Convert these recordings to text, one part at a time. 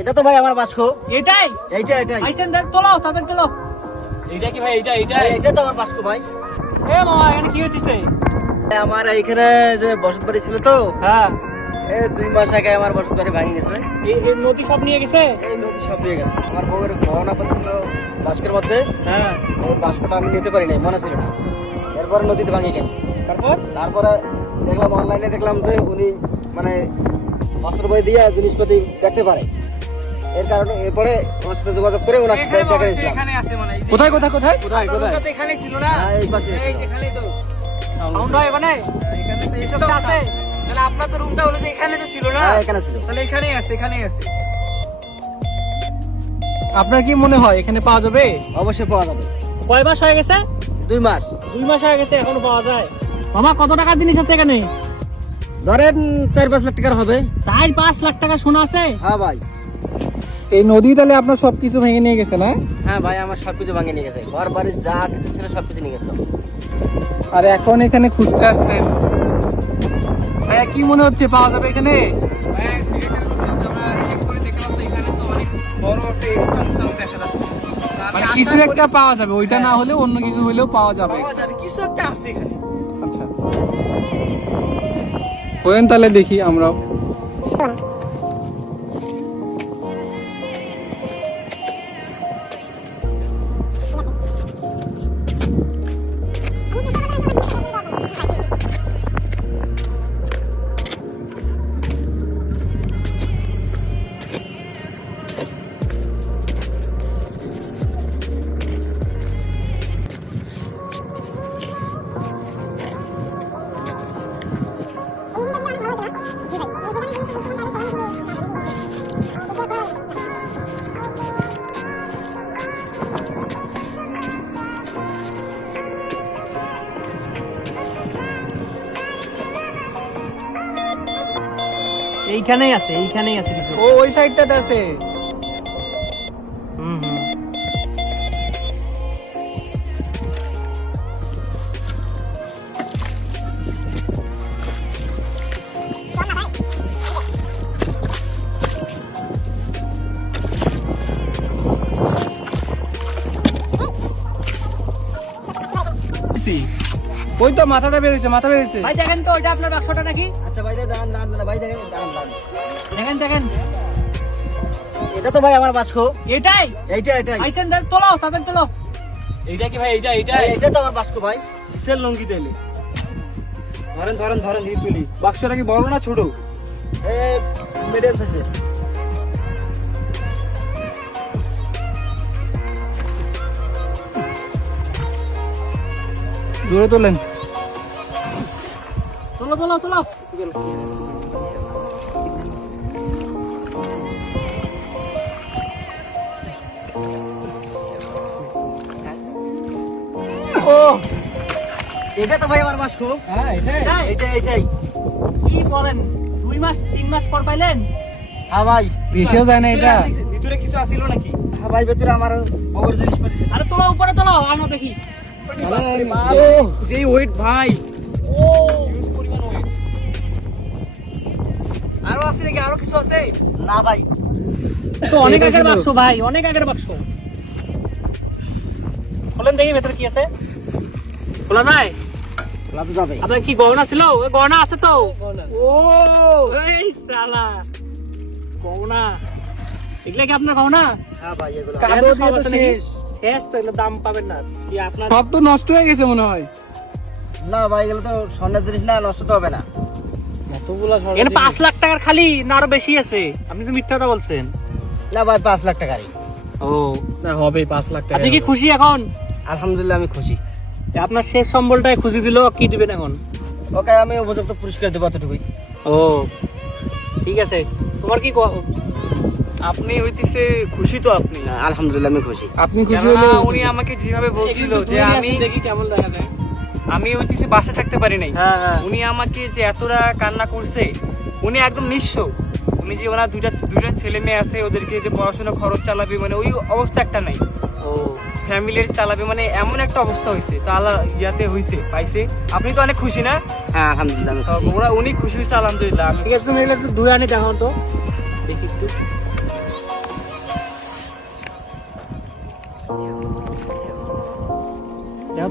এটা তো ভাই আমার বাস্ক। এটাই এইটাই আইছেন দেন, তোলো তাদের তোলো। এইটা কি ভাই? এটা তো আমার বাস্ক ভাই। এ মামা এখানে কি হইতিছে? আমার এইখানে যে বসত বাড়ি ছিল তো, হ্যাঁ, 2 মাস আগে আমার বসত বাড়ি ভাঙি গেছে। এই নদী সব নিয়ে গেছে। এই নদী সব নিয়ে গেছে। আমার বউয়ের গহনা পাতি ছিল বাস্কের মধ্যে। হ্যাঁ, এই বাস্কটা আমি নিতে পারি নাই, মনে ছিল না। এরপরে নদীতে ভাঙে গেছে। তারপরে দেখলাম অনলাইনে দেখলাম যে উনি মানে বছর বই দিয়ে জিনিসপাতি দেখতে পারে। এর কারণে এরপরে ওনার সাথে যোগাযোগ করে ওনাকে দেখা গেছিলাম। এখানে আছে মানে কোথায়? ওটা তো এখানেই ছিল না? হ্যাঁ, এই পাশে এই যেখানেই তো সাউন্ড হয় মানে এখানে তো এসব আছে। তাহলে আপনার তো রুমটা হলো যে এখানে তো ছিল না? হ্যাঁ, এখানে ছিল। তাহলে এখানেই আছে। আপনার কি মনে হয় এখানে পাওয়া যাবে? অবশ্যই পাওয়া যাবে। কয় মাস হয়ে গেছে? 2 মাস। 2 মাস হয়ে গেছে, এখনো পাওয়া যায়? মামা কত টাকার জিনিস আছে এখানে? ধরেন 4-5 লাখ টাকার হবে। 4-5 লাখ টাকা সোনা আছে? হ্যাঁ ভাই। এই নদী তাহলে আপনার সবকিছু ভেঙে নিয়ে গেছে না? হ্যাঁ ভাই, আমার সবকিছু ভাঙে নিয়ে গেছে। ঘর বাড়ি যা কিছু ছিল সবকিছু নিয়ে গেছিল। আর এখন এখানে খুঁজতে আসছেন, ভাইয়া কি মনে হচ্ছে পাওয়া যাবে এখানে? মানে কিছু একটা পাওয়া যাবে, ওইটা না হলে অন্য কিছু হলেও পাওয়া যাবে। কিছু একটা আছে এখানে। আচ্ছা, বলেন তাহলে দেখি আমরাও। এইখানেই আছে কিছু। ও ওই সাইডটাতে আছে। হুম। ওই তো মাথা বেরিয়েছে। ভাই দেখেন তো ওইটা আপনার বাক্সটা নাকি? আচ্ছা ভাই, দাঁড়ান ভাই, দাঁড়ান। দেখেন এটা তো ভাই আমার বাস্ক। এটাই এইটাই আইছেন দেন, তোলো তাদের তোলো। এইটা কি ভাই? এটা তো আমার বাস্ক ভাই। কিসের লঙ্গি তেলে? ধরেন এই তুলি। বাক্সটা কি বড় না ছোট? মিডিয়াম সাইজের। জোরে তোলেন। তোলো। ও, এটা তো ভাই আমার বাস্ক। হ্যাঁ এটাই। এইটাই। কি বলেন? 2 মাস 3 মাস পর পাইলেন? হ্যাঁ ভাই। বেশিও যায় না এটা। ভিতরে কিছু আসিল নাকি? হ্যাঁ ভাই, ভেতরে আমার বউয়ের জিনিসপাতি ছিল। আরে তোলো, উপরে তোলো, আমরা দেখি। যেই ওয়েট ভাই। ও, হিউজ পরিমাণ ওয়েট। আরো আছে নাকি? আরো কিছু আছে? না ভাই। তো অনেক এটা আগের ছিল। বাক্স ভাই, অনেক আগের বাক্স। বলেন দেখি ভেতরে কি আছে। খোলা যায়? লাতে যাবে। আপনার কি গহনা ছিল? ওই গহনা আছে তো? ও এই শালা গহনা, এগুলা কি আপনার গহনা? হ্যাঁ ভাই, এগুলো কাদো দিয়ে তো শেষ। শেষ তো, এগুলো দাম পাবেন না কি আপনার? সব তো নষ্ট হয়ে গেছে মনে হয়। না ভাই, এগুলো তো স্বর্ণের জিনিস না, নষ্ট তো হবে না। এতগুলা এখানে 5 লাখ টাকার খালি না আরো বেশি আছে? আপনি তো মিথ্যা কথা বলছেন। না ভাই, 5 লাখ টাকারই। ও, না হবে 5 লাখ টাকা। আপনি কি খুশি এখন? আলহামদুলিল্লাহ, আমি খুশি। আপনার শেষ সম্বলটাই খুশি দিল, কি দিবেন এখন? ওকে আমি উপযুক্ত পুরস্কার দেবো, এতটুকুই। ও ঠিক আছে। তোমার কি আপনি হইতেছে খুশি তো আপনি? আলহামদুলিল্লাহ, আমি খুশি। আপনি খুশি কেননা হলে উনি আমাকে যেভাবে বলছিল যে দেখি কেমন দেখা যায়। আমি হইতেছে বাসা থাকতে পারি নাই। হ্যাঁ। উনি আমাকে যে এতটা কান্না করছে, উনি একদম নিঃস্ব। উনি যে ওনার দুইটা ছেলে মেয়ে আছে, ওদেরকে যে পড়াশোনা খরচ চালাবে, মানে ওই অবস্থা একটা নাই। ও, ফ্যামিলির চালাবে, মানে এমন একটা অবস্থা হয়েছে। তো আল্লাহ ইয়াতে হয়েছে, পাইছে। আপনি তো অনেক খুশি না? হ্যাঁ আলহামদুলিল্লাহ, আমি খুশি। উনি খুশি হয়েছে, আলহামদুলিল্লাহ। আমি ঠিক আছে, তুমি এগুলো একটু ধুয়ে আনি দেখাও তো দেখি একটু।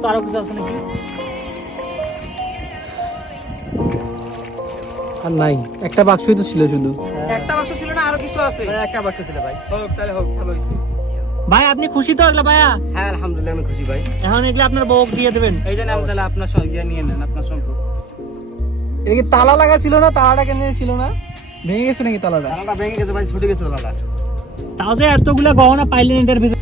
তো আরো কিছু আছে নাকি? আর নাই, একটা বাক্সই তো ছিল শুধু। একটা বাক্স ছিল না, আরো কিছু আছে? ভাই একটা বাক্স ছিল ভাই। হোক তাহলে হোক, ভালো হয়েছে। ভাই আপনি খুশি তো এগুলা ভাইয়া? হ্যাঁ আলহামদুলিল্লাহ আমি খুশি ভাই। এখন এগুলা আপনার বউ দিয়ে দেবেন। এই যে নেন তাহলে আপনার সঙ্গে নিয়ে নেন আপনার সম্পদ। এটা কি তালা লাগা ছিল না? তালাটা কেন ছিল না? ভেঙে গেছে নাকি তালাটা? তালাটা ভেঙে গেছে ভাই, ছুটে গেছে তালাটা। তাও যে এতগুলা গহনা পাইলেন এটার ভিতরে।